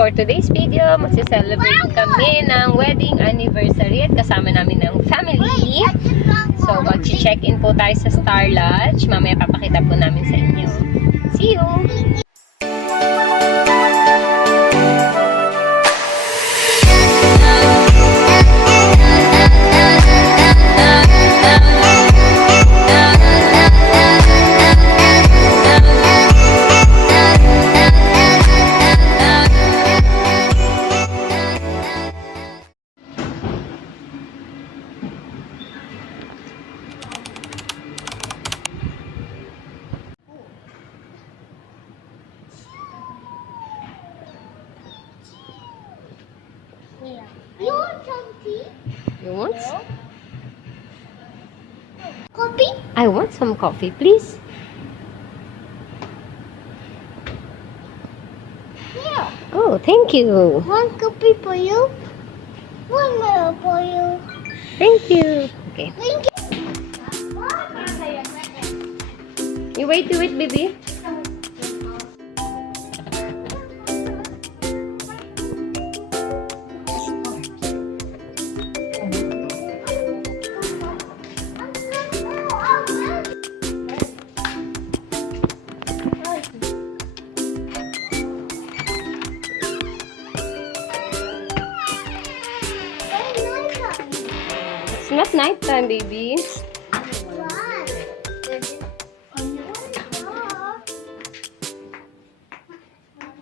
for today's video, magse-celebrate kami ng wedding anniversary at kasama namin ng family. So, mag-check-in po tayo sa Star Lodge. Mamaya papakita po namin sa inyo. See you! You want some tea? You want? Coffee? I want some coffee, please. Yeah. Oh, thank you. One coffee for you. One more for you. Thank you. Okay. Thank you. You wait, baby. It's not nighttime, baby.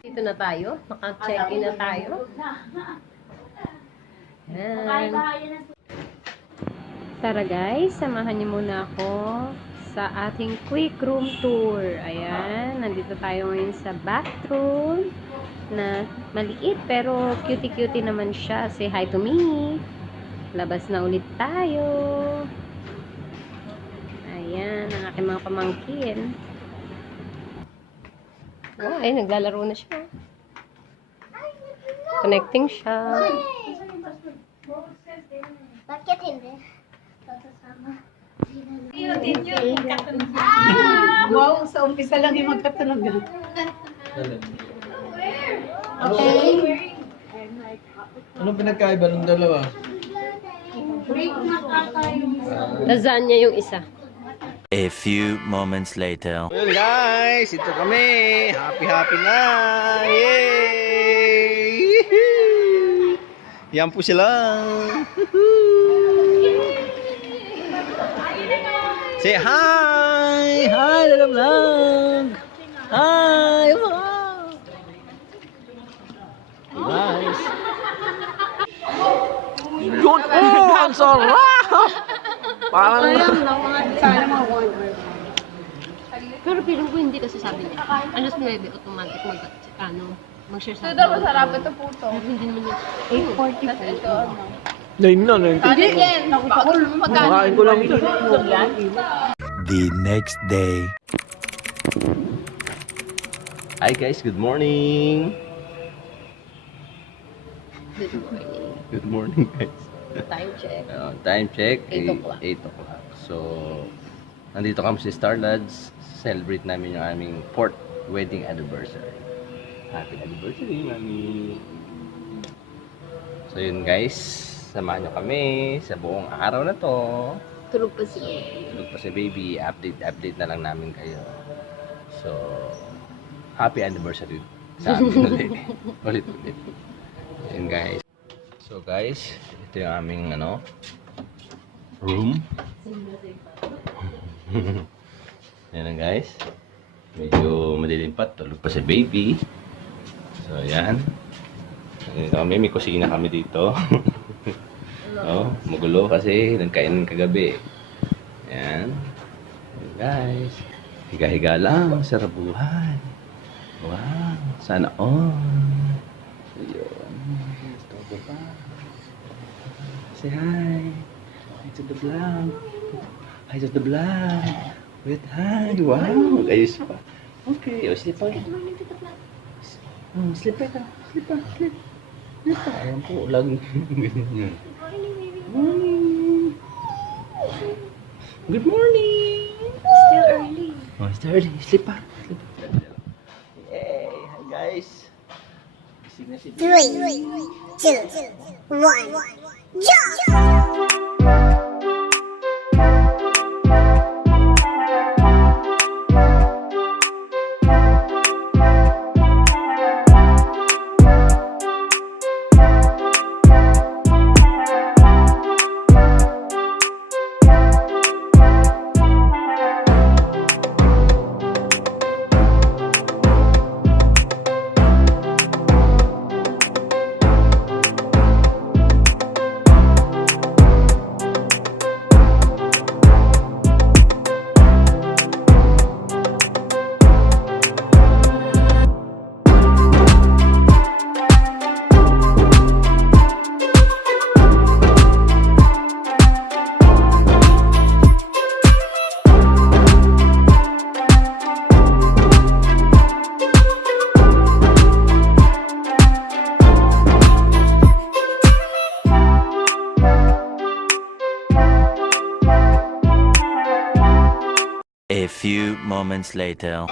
Dito na tayo. Naka-check-in na tayo. Ayan. Tara guys, samahan niyo muna ako sa ating quick room tour. Ayan, nandito tayo ngayon sa bathroom na maliit pero cutie-cutie naman siya. Say hi to me. Labas na ulit tayo. Ayan, ang aking mga pamangkin. Oh, ay, naglalaro na siya. Connecting siya. Bakit hindi? Wow, sa umpisa lang yung magkatunog. Okay. Anong pinagkaiba ng dalawa? Lasagna yung isa. A few moments later. Well guys, ito kami. Happy na. Yay! Yan po sila. Say hi! Hi, Lala Vlog! Hi! Wow! Guys! Good! Oh, ang sarap! Parang... Pero feeling ko hindi kasi sabi niya. Alas 9, automatic mag-share sa akin. Ito masarap ito puto. Pero hindi naman yun. 8.40 ito. Nine na. Hindi yan. Makain ko lang ito. The next day. Hi guys, good morning! Good morning. Good morning guys. Time check. Time check, 8 o'clock. 8 o'clock. So, nandito kami sa Star Lodge. Celebrate namin yung aming 4th wedding anniversary. Happy anniversary, mami! So yun guys, samahan nyo kami sa buong araw na to. Tulog pa siya. Tulog pa si baby, update na lang namin kayo. So, happy anniversary sa amin ulit. ulit. Yun guys. So guys, ito yung aming room. Yan na guys. Medyo madilim pa, tulog pa si baby. So yan. May kusina kami dito. Oh, magulo kasi nagkain kagabi. Yan. Yan guys. Higa-higa lang, sarap buhay. Wow, sana all. Ayun. Stop pa. Say hi. Hi to the vlog. Hi to the vlog. Wait, hi. Wow, ayos pa. Okay, o sleep pa. Sleep pa ka. Sleep pa, sleep. Sleep pa. Ayan po, lagi. Ganyan. Morning. Good morning. Still early. Oh, it's early. Sleep pa. Sleep pa. Yay! Hi guys. Gising 3, 2, 1, jump! A few moments later.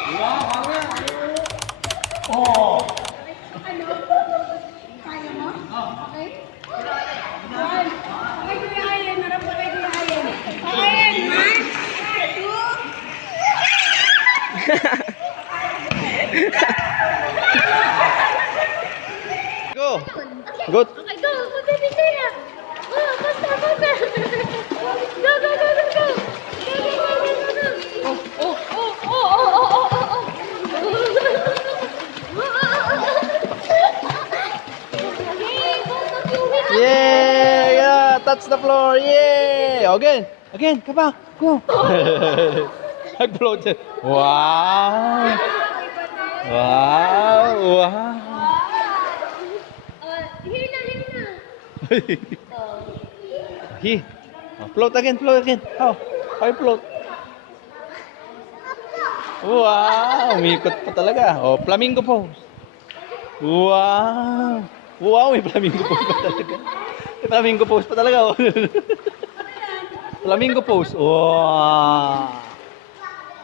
Go! Go! Okay, go! Go, baby, Zaya! Oh, faster, faster! Go, go, go, go, go! Go, go, go, go, go, go! Oh, oh, oh, oh, oh, oh, oh, Yay! Yeah! Touch the floor! Yay! Again! Again! Come on! Go! Explode! Wow! Wow! Wow! Here na, here na! He! Oh, float again! Float again! How? How you float? Wow! Umikot pa talaga. Oh, flamingo pose. Wow! Wow! May flamingo pose pa talaga. May flamingo pose pa talaga. Oh. Flamingo pose. Wow!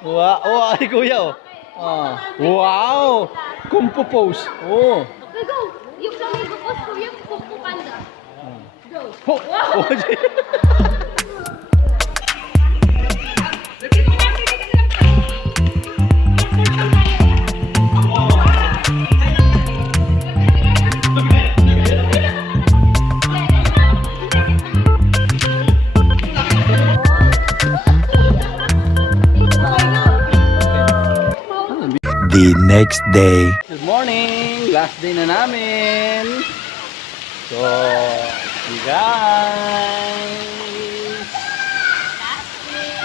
Wow! Oh, ay kuya oh. Ah. Wow! Kung fu pose. Oh. Okay, go! Yung flamingo pose ko, yung Kung Fu Panda. Go! Oh. Oh. The next day. Good morning! Last day na namin. So, you guys.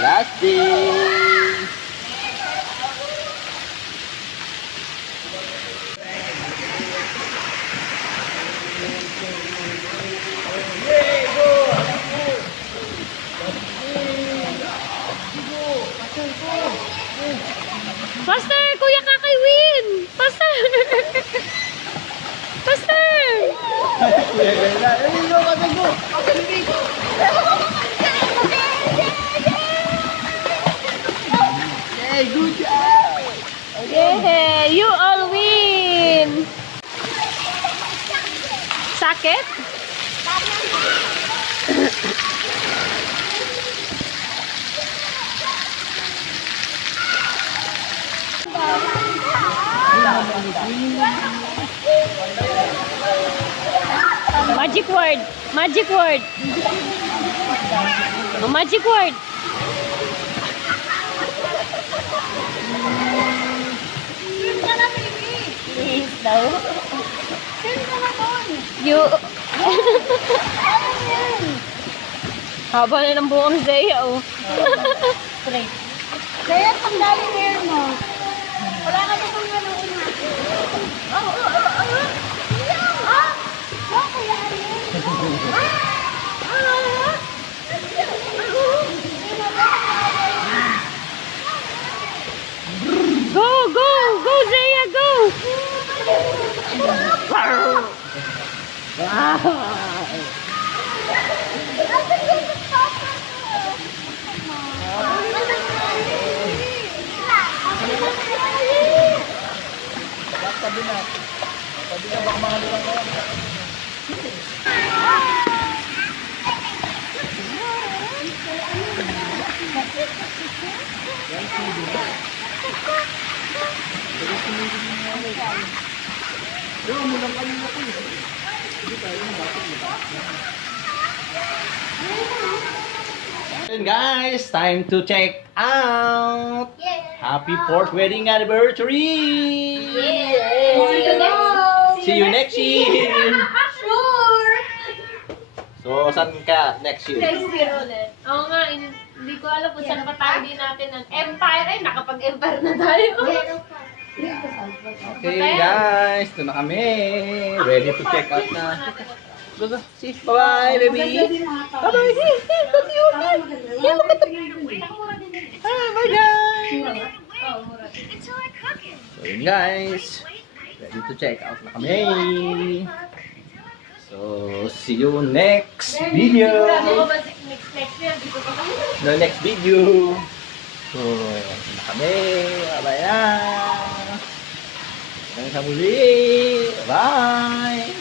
Last day. Faster, Kuya Kakay win! Faster! Faster! Hey, good job! Yeah, you all win! Sakit? Magic word! Magic word! Oh, magic word! Please daw. You... Haba na ng buong Zaya, oh. Straight. Kaya tanggalin hair mo. Wala ka na kung ano una. Go, go, go, Zaya, go! And guys, time to check out. Happy 4th wedding anniversary! See you next year! Sure! So, saan ka next year? Next year ulit. Oo nga, hindi ko alam kung saan patawagin natin ng Empire. Ay, nakapag-Empire na tayo. Okay guys, ito na kami. Ready to check out na. See, bye-bye baby! Bye-bye! Bye guys! So yun guys, ready to check out na kami. So, see you next video. Next year, dito pa kami. The next video. So, ito na kami. Bye-bye na. Hanggang sa muli. Bye!